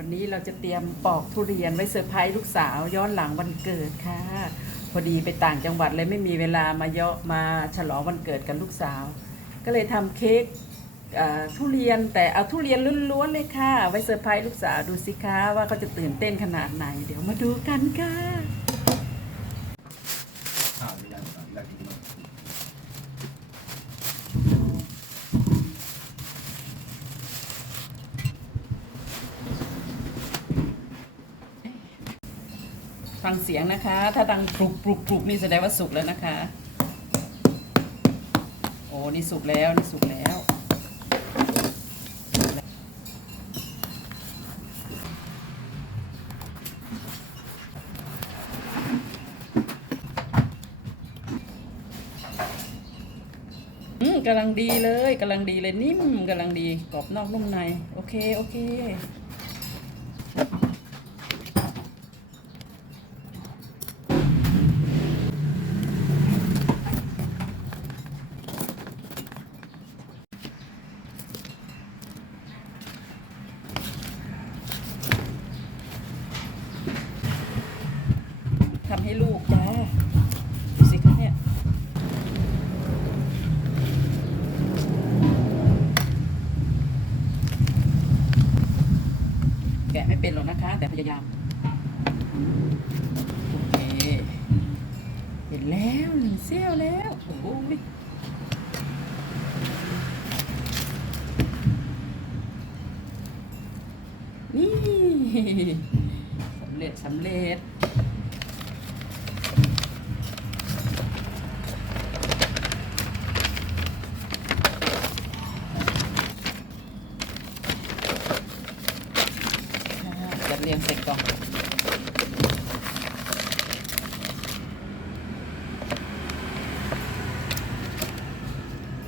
วันนี้เราจะเตรียมปอกทุเรียนไว้เซอร์ไพรส์ลูกสาว ย้อนหลังวันเกิดค่ะ พอดีไปต่างจังหวัดเลยไม่มีเวลามาเยาะมาฉลองวันเกิดกับลูกสาว ก็เลยทำเค้กทุเรียนแต่เอาทุเรียนล้วนๆเลยค่ะ ไว้เซอร์ไพรส์ลูกสาวดูสิคะว่าเขาจะตื่นเต้นขนาดไหน เดี๋ยวมาดูกันค่ะ ข้าวไม่ได้ไม่ได้กินมาก ฟังเสียงนะคะ ถ้าดังปลุกปลุกปลุกนี่แสดงว่าสุกแล้วนะคะ โอ้นี่สุกแล้วนี่สุกแล้ว อืมกำลังดีเลยกำลังดีเลยนิ่มกำลังดีกรอบนอกนุ่มใน โอเค โอเค แต่พยายาม โอเค เห็นแล้วหนึ่งเซี่ยวแล้วโอ้โหนี่สำเร็จสำเร็จดเรียงเสร็จก่อน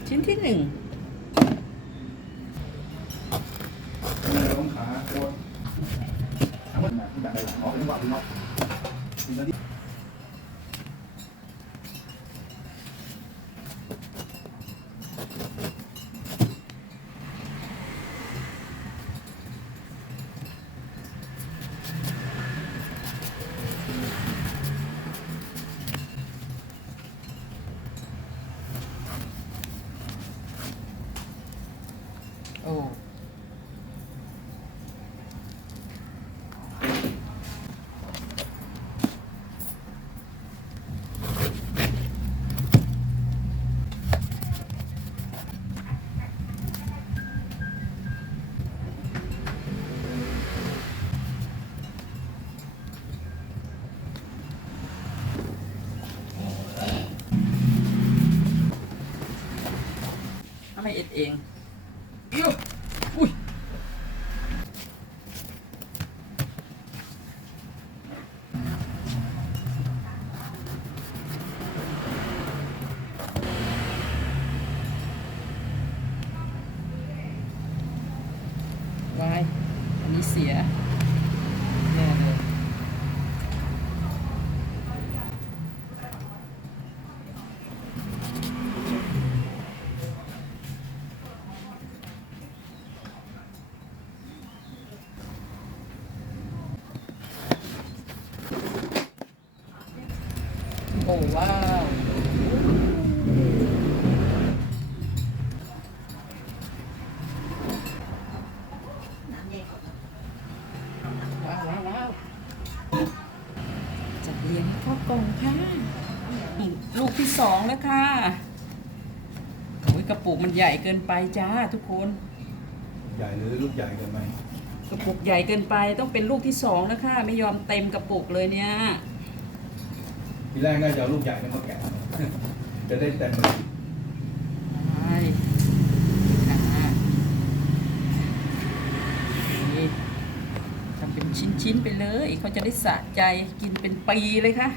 ชิ้น ที่หนึ่งขาโคตรทั้งหมดแบบไหนอ๋อเป็นว่าเป็นว่า ทำไมเอ็ดเองเอ้ยอุ้ยวายอันนี้เสียแย่เลย โอ้ ว้าวว้าวว้าวว้าวจัดเรียงให้เข้ากล่องค่ะอืมลูกที่สองแล้วค่ะโอ้ยกระปุกมันใหญ่เกินไปจ้าทุกคน ใหญ่หรือลูกใหญ่เกินไหมกระปุกใหญ่เกินไปต้องเป็นลูกที่สองแล้วค่ะ ไม่ยอมเต็มกระปุกเลยเนี่ย ทีแรกน่าจะเอาลูกใหญ่นั่นมาแกะจะได้เต็มเลยใช่อ่านี่ทำเป็นชิ้นๆไปเลย เขาจะได้สะใจกินเป็นปีเลยค่ะ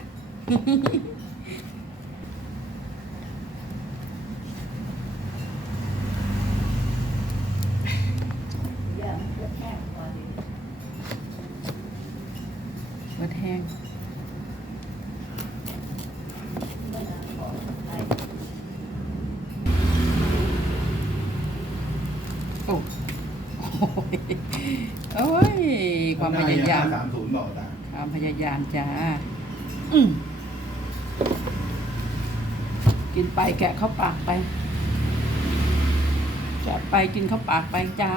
เบิดแห้ง โอ้ โอ้ยโอ้ย ความพยายามสามศูนย์บอกต่างความพยายามจ้ากินไปแกะเข้าปากไปจัดไปกินเข้าปากไปจ้า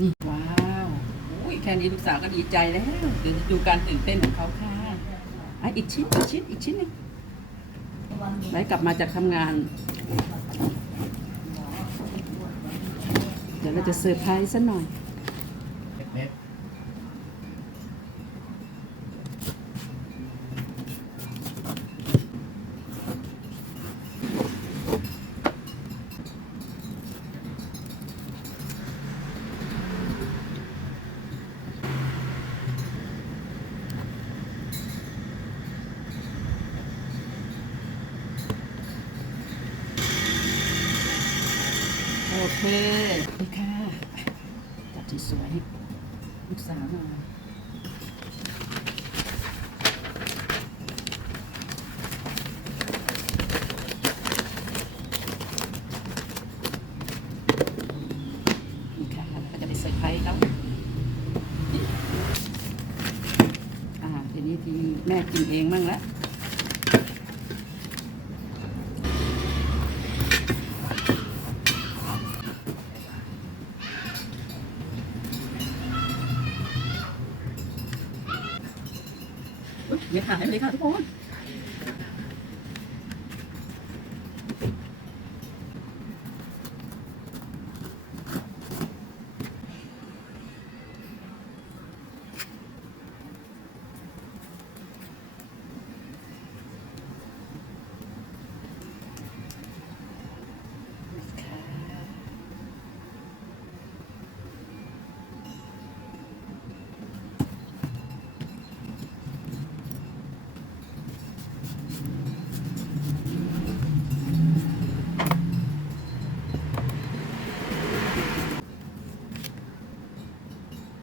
นี่ว้าวอุ้ยแค่นี้ลูกสาวก็ดีใจแล้ว เดี๋ยวจะดูการตื่นเต้นของเขาค่ะอะอีกชิ้น อีกชิ้น อีกชิ้นหนึง ไว้กลับมาจากทำงาน เดี๋ยวเราจะเซอร์ไพรส์ซะหน่อย เคนี่ค่ะจัดที่สวยให้ลูกสาวหน่อยนี่ค่ะแล้วก็จะไปเซอร์ไพรส์แล้วอ่าทีนี้ทีแม่กินเองมั่งละ ไม่ขายเลยค่ะทุกคน